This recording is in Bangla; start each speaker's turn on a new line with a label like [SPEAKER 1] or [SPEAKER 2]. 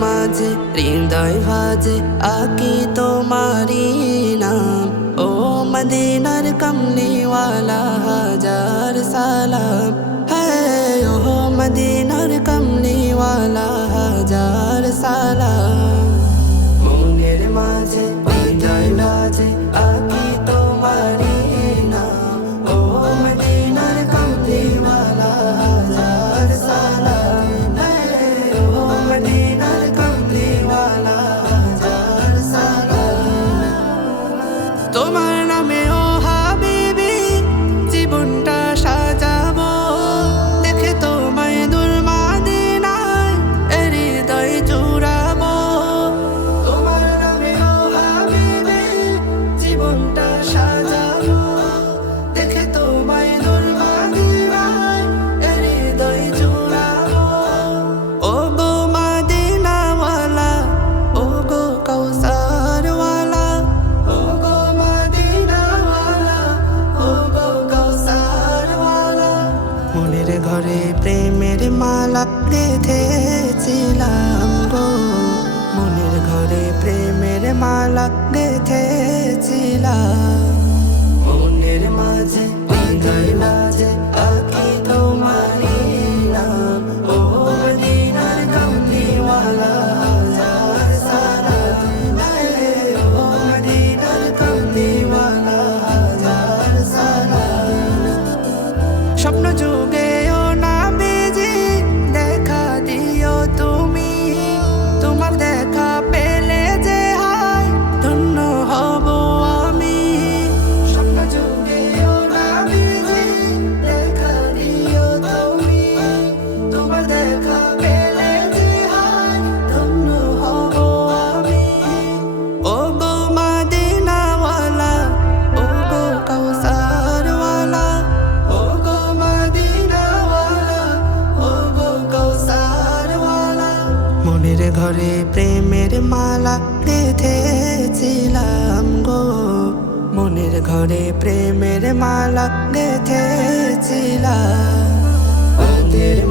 [SPEAKER 1] মাঝে, হৃদয় ভাজে, আকি তোমারি নাম। ও মদিনার কমলিওয়ালা, হাজার সালাম। হ্যাঁ ও মদিনার কমলিওয়ালা, হাজার সালাম। i mejor. ঘরের ঘরে প্রেমের মালা গেঁথেছিলাম গো। মনের ঘরে প্রেমের মালা গেঁথেছিলাম মনের ঘরে প্রেমের মালা গেথেছিলাম গো। মনের ঘরে প্রেমের মালা গেথেছিলাম। আমাদের